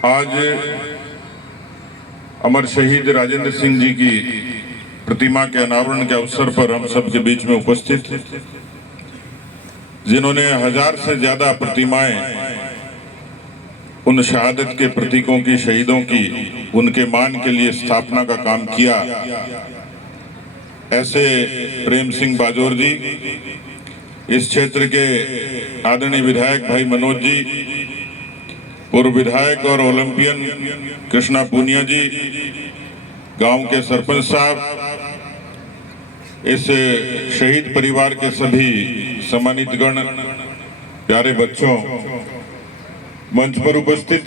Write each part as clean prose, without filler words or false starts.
आज अमर शहीद राजेंद्र सिंह जी की प्रतिमा के अनावरण के अवसर पर हम सब के बीच में उपस्थित, जिन्होंने 1000 से ज्यादा प्रतिमाएं उन शहादत के प्रतीकों की, शहीदों की, उनके मान के लिए स्थापना का काम किया, ऐसे प्रेम सिंह बाजोर जी, इस क्षेत्र के आदरणीय विधायक भाई मनोज जी, पूर्व विधायक और ओलंपियन कृष्णा पूनिया जी, गांव के सरपंच साहब, इस शहीद परिवार के सभी सम्मानित गण, प्यारे बच्चों, मंच पर उपस्थित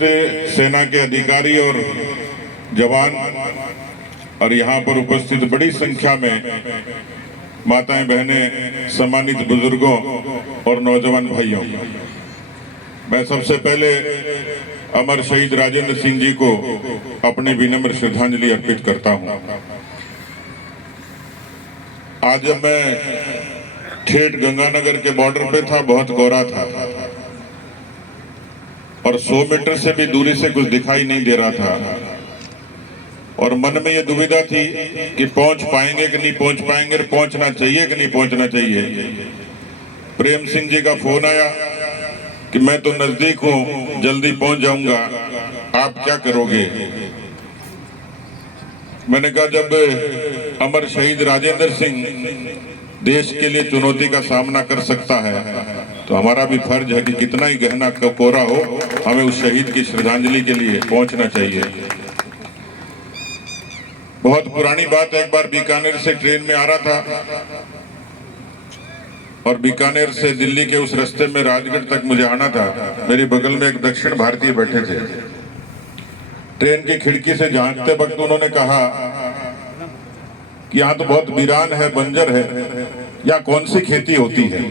सेना के अधिकारी और जवान और यहाँ पर उपस्थित बड़ी संख्या में माताएं, बहनें, सम्मानित बुजुर्गों और नौजवान भाइयों, मैं सबसे पहले अमर शहीद राजेंद्र सिंह जी को अपनी विनम्र श्रद्धांजलि अर्पित करता हूं। आज जब मैं ठेठ गंगानगर के बॉर्डर पे था, बहुत कोहरा था और 100 मीटर से भी दूरी से कुछ दिखाई नहीं दे रहा था और मन में ये दुविधा थी कि पहुंच पाएंगे कि नहीं पहुंच पाएंगे, पहुंचना चाहिए कि नहीं पहुंचना चाहिए। प्रेम सिंह जी का फोन आया कि मैं तो नजदीक हूं, जल्दी पहुंच जाऊंगा, आप क्या करोगे। मैंने कहा जब अमर शहीद राजेंद्र सिंह देश के लिए चुनौती का सामना कर सकता है तो हमारा भी फर्ज है कि कितना ही गहना कोहरा हो, हमें उस शहीद की श्रद्धांजलि के लिए पहुंचना चाहिए। बहुत पुरानी बात, एक बार बीकानेर से ट्रेन में आ रहा था और बीकानेर से दिल्ली के उस रास्ते में राजगढ़ तक मुझे आना था। मेरे बगल में एक दक्षिण भारतीय बैठे थे। ट्रेन की खिड़की से झांकते वक्त उन्होंने कहा कि यहाँ तो बहुत वीरान है, बंजर है, यहाँ कौन सी खेती होती है।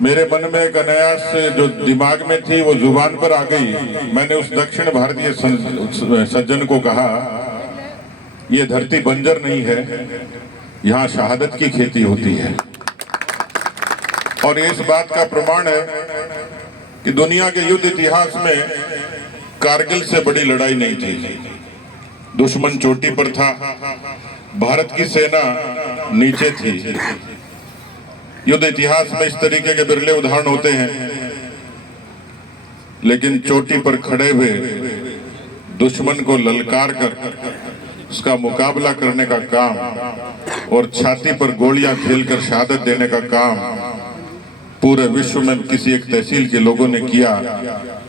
मेरे मन में एक अनायास जो दिमाग में थी वो जुबान पर आ गई। मैंने उस दक्षिण भारतीय सज्जन को कहा, ये धरती बंजर नहीं है, यहाँ शहादत की खेती होती है। और इस बात का प्रमाण है कि दुनिया के युद्ध इतिहास में कारगिल से बड़ी लड़ाई नहीं थी। दुश्मन चोटी पर था, भारत की सेना नीचे थी। युद्ध इतिहास में इस तरीके के बिरले उदाहरण होते हैं, लेकिन चोटी पर खड़े हुए दुश्मन को ललकार कर उसका मुकाबला करने का काम और छाती पर गोलियां खेलकर शहादत देने का काम पूरे विश्व में किसी एक तहसील के लोगों ने किया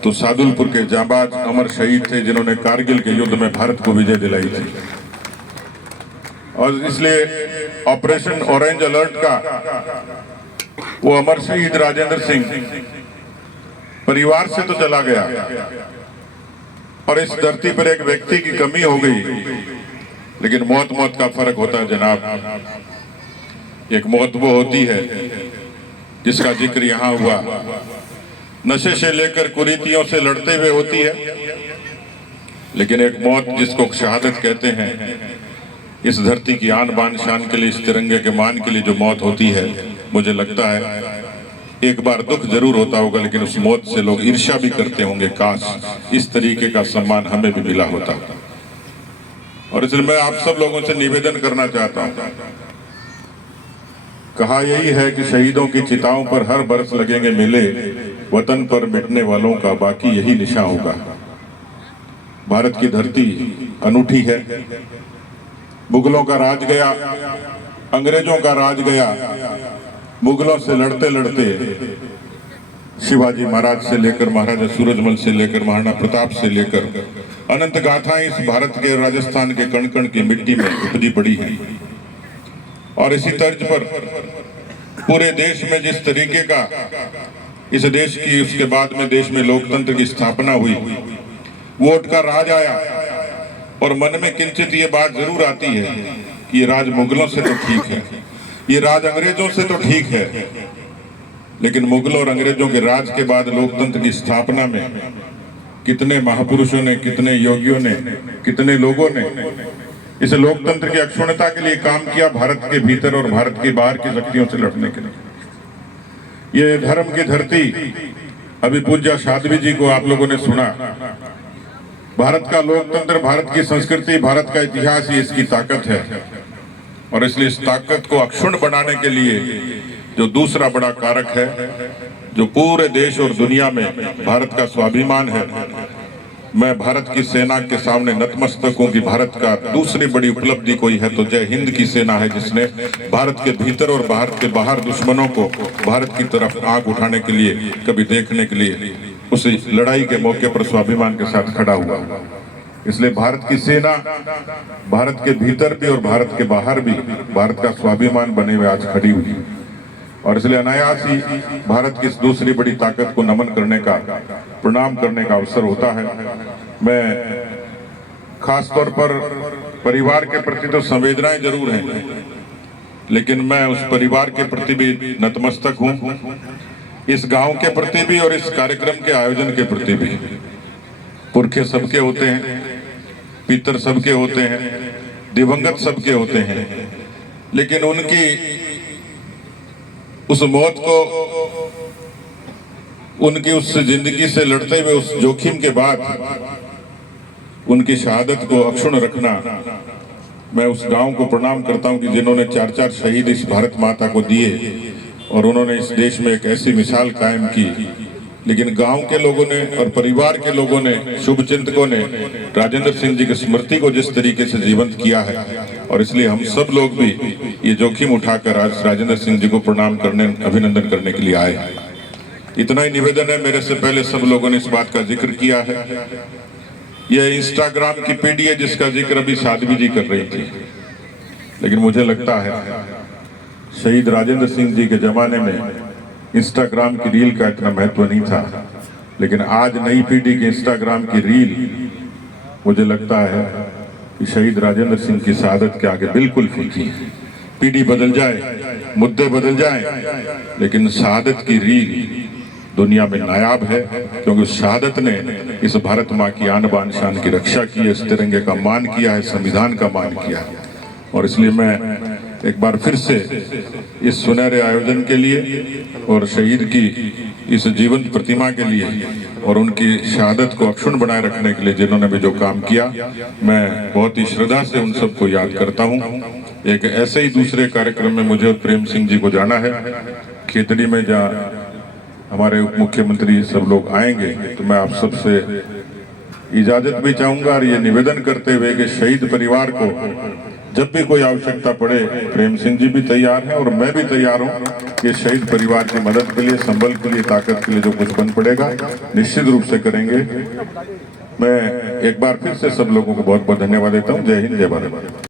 तो सादुलपुर के जांबाज अमर शहीद थे, जिन्होंने कारगिल के युद्ध में भारत को विजय दिलाई थी। और इसलिए ऑपरेशन ऑरेंज अलर्ट का वो अमर शहीद राजेंद्र सिंह परिवार से तो चला गया और इस धरती पर एक व्यक्ति की कमी हो गई, लेकिन मौत मौत का फर्क होता है जनाब। एक मौत वो होती है जिसका जिक्र यहाँ हुआ, नशे से लेकर कुरीतियों से लड़ते हुए होती है, लेकिन एक मौत जिसको शहादत कहते हैं, इस धरती की आन बान शान के लिए, इस तिरंगे के मान के लिए जो मौत होती है, मुझे लगता है एक बार दुख जरूर होता होगा, लेकिन उस मौत से लोग ईर्ष्या भी करते होंगे, काश इस तरीके का सम्मान हमें भी मिला होता। और इसलिए मैं आप सब लोगों से निवेदन करना चाहता हूं, कहा यही है कि शहीदों की चिताओं पर हर बरस लगेंगे मेले, वतन पर मिटने वालों का बाकी यही निशा होगा। भारत की धरती अनूठी है। मुगलों का राज गया, अंग्रेजों का राज गया, मुगलों से लड़ते लड़ते शिवाजी महाराज से लेकर महाराजा सूरजमल से लेकर महाराणा प्रताप से लेकर अनंत गाथाएं इस भारत के राजस्थान के कण कण की मिट्टी में उपजी पड़ी है। और इसी तर्ज पर पूरे देश में जिस तरीके का इस देश की, उसके बाद में देश में लोकतंत्र की स्थापना हुई, वोट का राज आया और मन में किंचित ये बात जरूर आती है कि ये राज मुगलों से तो ठीक है, ये राज अंग्रेजों से तो ठीक है, लेकिन मुगलों और अंग्रेजों के राज के बाद लोकतंत्र की स्थापना में कितने महापुरुषों ने, कितने योगियों ने, कितने लोगों ने इस लोकतंत्र की अक्षुण्णता के लिए काम किया, भारत के भीतर और भारत के बाहर की शक्तियों से लड़ने के लिए। ये धर्म की धरती, अभी पूज्य साध्वी जी को आप लोगों ने सुना। भारत का लोकतंत्र, भारत की संस्कृति, भारत का इतिहास ही इसकी ताकत है। और इसलिए इस ताकत को अक्षुण्ण बनाने के लिए जो दूसरा बड़ा कारक है, जो पूरे देश और दुनिया में भारत का स्वाभिमान है, मैं भारत की सेना के सामने नतमस्तक हूं कि भारत का दूसरी बड़ी उपलब्धि कोई है तो जय हिंद की सेना है, जिसने भारत के भीतर और भारत के बाहर दुश्मनों को भारत की तरफ आंख उठाने के लिए, कभी देखने के लिए उस लड़ाई के मौके पर स्वाभिमान के साथ खड़ा हुआ। इसलिए भारत की सेना भारत के भीतर भी और भारत के बाहर भी भारत का स्वाभिमान बने हुए आज खड़ी हुई। और इसलिए अनायास ही भारत की इस दूसरी बड़ी ताकत को नमन करने का, प्रणाम करने का अवसर होता है। मैं खास तौर पर परिवार के प्रति तो संवेदनाएं जरूर हैं, लेकिन मैं उस परिवार के प्रति भी नतमस्तक हूं, इस गांव के प्रति भी और इस कार्यक्रम के आयोजन के प्रति भी। पुरखे सबके होते हैं, पितर सबके होते हैं, दिवंगत सबके होते हैं, लेकिन उनकी उस मौत को, उनकी उस जिंदगी से लड़ते हुए उस जोखिम के बाद उनकी शहादत को अक्षुण्ण रखना, मैं उस गांव को प्रणाम करता हूं कि जिन्होंने 4-4 शहीद इस भारत माता को दिए और उन्होंने इस देश में एक ऐसी मिसाल कायम की। लेकिन गांव के लोगों ने और परिवार के लोगों ने, शुभ चिंतकों ने राजेंद्र सिंह जी की स्मृति को जिस तरीके से जीवंत किया है, और इसलिए हम सब लोग भी ये जोखिम उठाकर आज राजेंद्र सिंह जी को प्रणाम करने, अभिनंदन करने के लिए आए। इतना ही निवेदन है, मेरे से पहले सब लोगों ने इस बात का जिक्र किया है। यह इंस्टाग्राम की पीढ़ी है जिसका जिक्र अभी साध्वी जी कर रही थी, लेकिन मुझे लगता है शहीद राजेंद्र सिंह जी के जमाने में इंस्टाग्राम की रील का इतना महत्व नहीं था, लेकिन आज नई पीढ़ी की इंस्टाग्राम की रील, मुझे लगता है कि शहीद राजेंद्र सिंह की शहादत के आगे बिल्कुल फीकी है। पीढ़ी बदल जाए, मुद्दे बदल जाएं, लेकिन शहादत की रील दुनिया में नायाब है, क्योंकि उस शहादत ने इस भारत माँ की आन बान शान की रक्षा की है, इस तिरंगे का मान किया है, संविधान का मान किया है। और इसलिए मैं एक बार फिर से इस सुनहरे आयोजन के लिए और शहीद की इस जीवंत प्रतिमा के लिए और उनकी शहादत को अक्षुण्ण बनाए रखने के लिए जिन्होंने भी जो काम किया, मैं बहुत ही श्रद्धा से उन सबको याद करता हूं। एक ऐसे ही दूसरे कार्यक्रम में मुझे और प्रेम सिंह जी को जाना है खेतड़ी में, जहाँ हमारे उप मुख्यमंत्री सब लोग आएंगे, तो मैं आप सबसे इजाजत भी चाहूंगा और ये निवेदन करते हुए कि शहीद परिवार को जब भी कोई आवश्यकता पड़े, प्रेम सिंह जी भी तैयार हैं और मैं भी तैयार हूं कि शहीद परिवार की मदद के लिए, संबल के लिए, ताकत के लिए जो कुछ बन पड़ेगा निश्चित रूप से करेंगे। मैं एक बार फिर से सब लोगों को बहुत बहुत धन्यवाद देता हूं। जय हिंद, जय भारत।